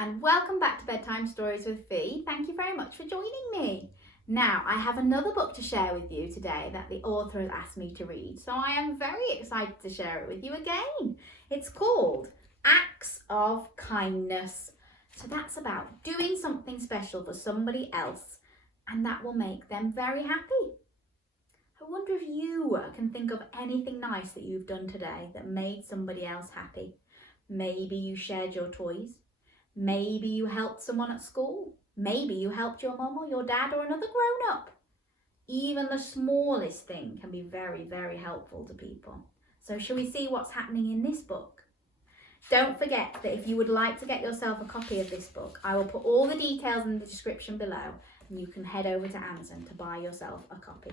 and welcome back to Bedtime Stories with Fee. Thank you very much for joining me. Now, I have another book to share with you today that the author has asked me to read, so I am very excited to share it with you again. It's called Acts of Kindness. So that's about doing something special for somebody else, and that will make them very happy. I wonder if you can think of anything nice that you've done today that made somebody else happy. Maybe you shared your toys. Maybe you helped someone at school. Maybe you helped your mum or your dad or another grown-up. Even the smallest thing can be very, very helpful to people. So shall we see what's happening in this book? Don't forget that if you would like to get yourself a copy of this book, I will put all the details in the description below and you can head over to Amazon to buy yourself a copy.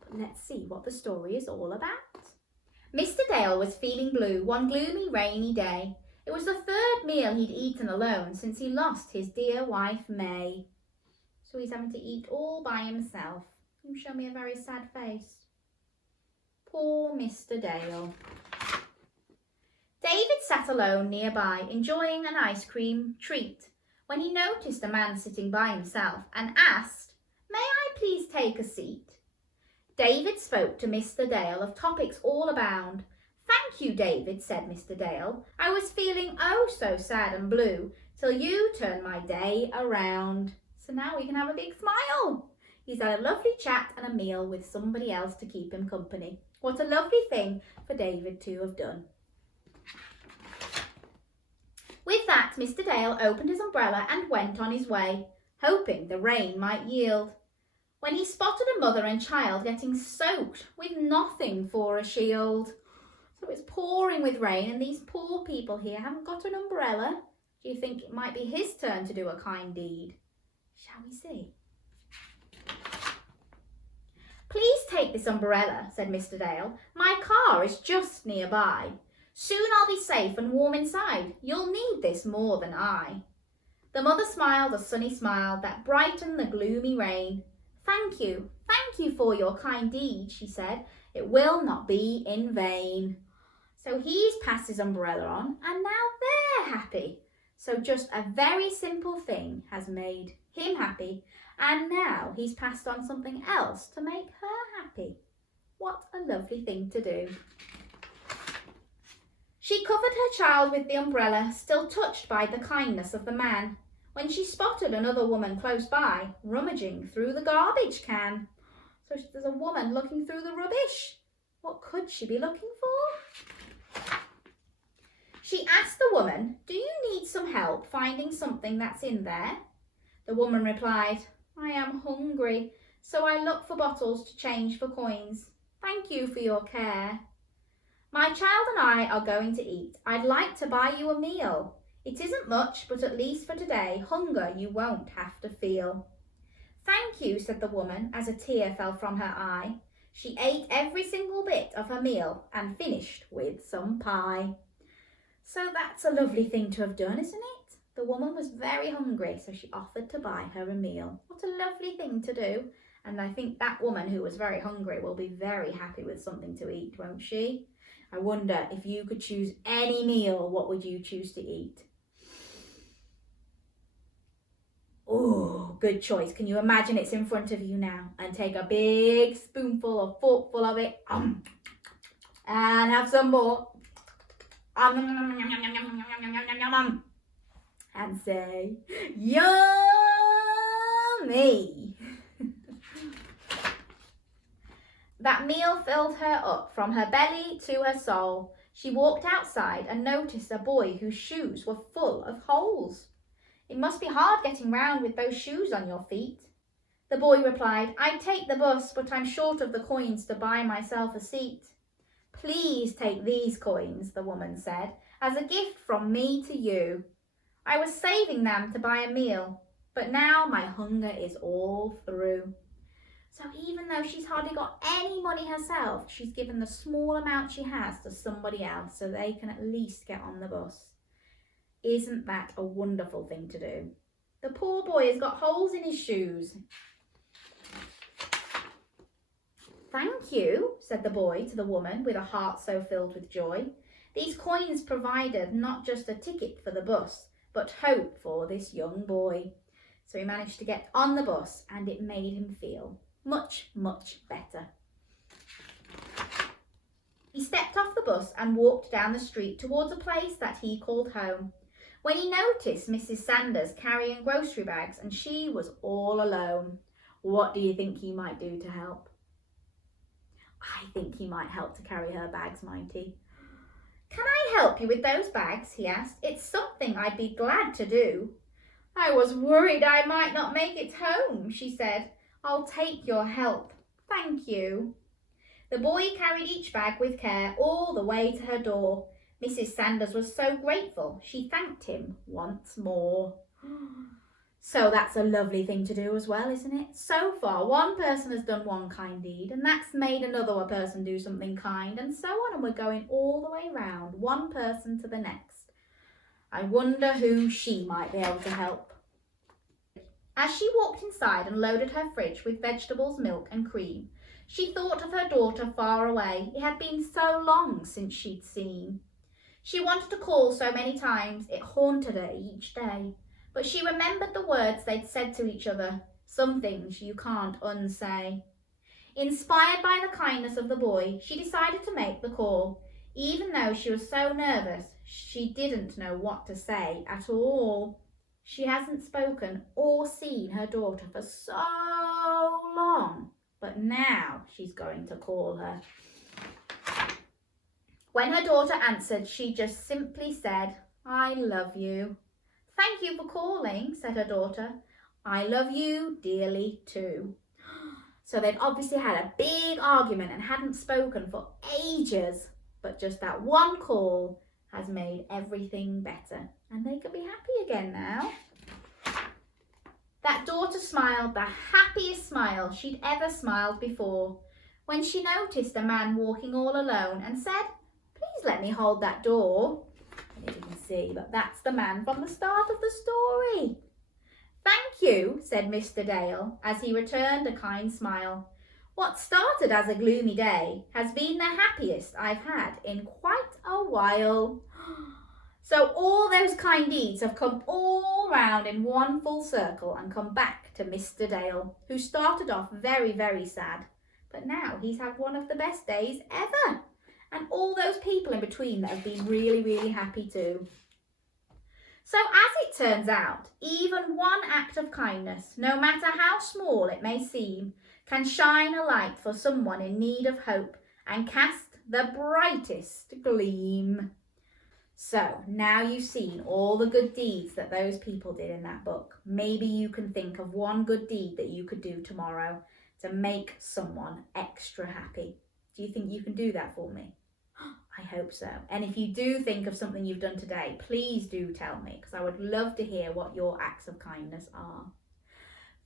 But let's see what the story is all about. Mr. Dale was feeling blue one gloomy, rainy day. It was the third meal he'd eaten alone since he lost his dear wife, May. So he's having to eat all by himself. You show me a very sad face. Poor Mr. Dale. David sat alone nearby, enjoying an ice cream treat, when he noticed a man sitting by himself and asked, "May I please take a seat?" David spoke to Mr. Dale of topics all abound. "Thank you, David," said Mr. Dale. "I was feeling oh so sad and blue till you turned my day around." So now we can have a big smile. He's had a lovely chat and a meal with somebody else to keep him company. What a lovely thing for David to have done. With that, Mr. Dale opened his umbrella and went on his way, hoping the rain might yield, when he spotted a mother and child getting soaked with nothing for a shield. So it's pouring with rain and these poor people here haven't got an umbrella. Do you think it might be his turn to do a kind deed? Shall we see? "Please take this umbrella," said Mr. Dale. "My car is just nearby. Soon I'll be safe and warm inside. You'll need this more than I." The mother smiled a sunny smile that brightened the gloomy rain. Thank you for your kind deed," she said. "It will not be in vain." So he's passed his umbrella on and now they're happy. So just a very simple thing has made him happy and now he's passed on something else to make her happy. What a lovely thing to do. She covered her child with the umbrella, still touched by the kindness of the man, when she spotted another woman close by, rummaging through the garbage can. So there's a woman looking through the rubbish. What could she be looking for? She asked the woman, "Do you need some help finding something that's in there?" The woman replied, "I am hungry, so I look for bottles to change for coins. Thank you for your care." "My child and I are going to eat. I'd like to buy you a meal. It isn't much, but at least for today, hunger you won't have to feel." "Thank you," said the woman as a tear fell from her eye. She ate every single bit of her meal and finished with some pie. So that's a lovely thing to have done, isn't it? The woman was very hungry, so she offered to buy her a meal. What a lovely thing to do. And I think that woman who was very hungry will be very happy with something to eat, won't she? I wonder if you could choose any meal, what would you choose to eat? Oh, good choice. Can you imagine it's in front of you now? And take a big spoonful or forkful of it and have some more. And say, yummy. That meal filled her up from her belly to her soul. She walked outside and noticed a boy whose shoes were full of holes. "It must be hard getting round with those shoes on your feet." The boy replied, "I'd take the bus, but I'm short of the coins to buy myself a seat." "Please take these coins," the woman said, "as a gift from me to you. I was saving them to buy a meal, but now my hunger is all through." So even though she's hardly got any money herself, she's given the small amount she has to somebody else so they can at least get on the bus. Isn't that a wonderful thing to do? The poor boy has got holes in his shoes. "Thank you," said the boy to the woman with a heart so filled with joy. These coins provided not just a ticket for the bus, but hope for this young boy. So he managed to get on the bus and it made him feel much, much better. He stepped off the bus and walked down the street towards a place that he called home, when he noticed Mrs. Sanders carrying grocery bags and she was all alone. What do you think he might do to help? I think he might help to carry her bags, might he? Can I help you with those bags? He asked. It's something I'd be glad to do. I was worried I might not make it home, she said. I'll take your help. Thank you. The boy carried each bag with care all the way to her door. Mrs. Sanders was so grateful, she thanked him once more. So that's a lovely thing to do as well, isn't it? So far, one person has done one kind deed, and that's made another person do something kind, and so on, and we're going all the way round, one person to the next. I wonder who she might be able to help. As she walked inside and loaded her fridge with vegetables, milk and cream, she thought of her daughter far away. It had been so long since she'd seen. She wanted to call so many times, it haunted her each day. But she remembered the words they'd said to each other, some things you can't unsay. Inspired by the kindness of the boy, she decided to make the call. Even though she was so nervous, she didn't know what to say at all. She hasn't spoken or seen her daughter for so long. But now she's going to call her. When her daughter answered, she just simply said, I love you. Thank you for calling, said her daughter. I love you dearly too. So they'd obviously had a big argument and hadn't spoken for ages. But just that one call has made everything better. And they could be happy again now. That daughter smiled the happiest smile she'd ever smiled before when she noticed a man walking all alone and said, please let me hold that door. I don't know if you can see, but that's the man from the start of the story. Thank you, said Mr. Dale as he returned a kind smile. What started as a gloomy day has been the happiest I've had in quite a while. So all those kind deeds have come all round in one full circle and come back to Mr. Dale, who started off very, very sad. But now he's had one of the best days ever. And all those people in between that have been really, really happy too. So as it turns out, even one act of kindness, no matter how small it may seem, can shine a light for someone in need of hope and cast the brightest gleam. So now you've seen all the good deeds that those people did in that book. Maybe you can think of one good deed that you could do tomorrow to make someone extra happy. Do you think you can do that for me? I hope so. And if you do think of something you've done today, please do tell me, because I would love to hear what your acts of kindness are.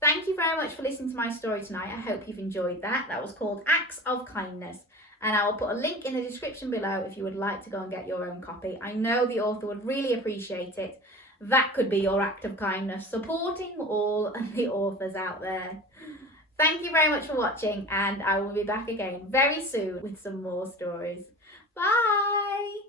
Thank you very much for listening to my story tonight. I hope you've enjoyed that. That was called Acts of Kindness. And I will put a link in the description below if you would like to go and get your own copy. I know the author would really appreciate it. That could be your act of kindness, supporting all the authors out there. Thank you very much for watching, and I will be back again very soon with some more stories. Bye!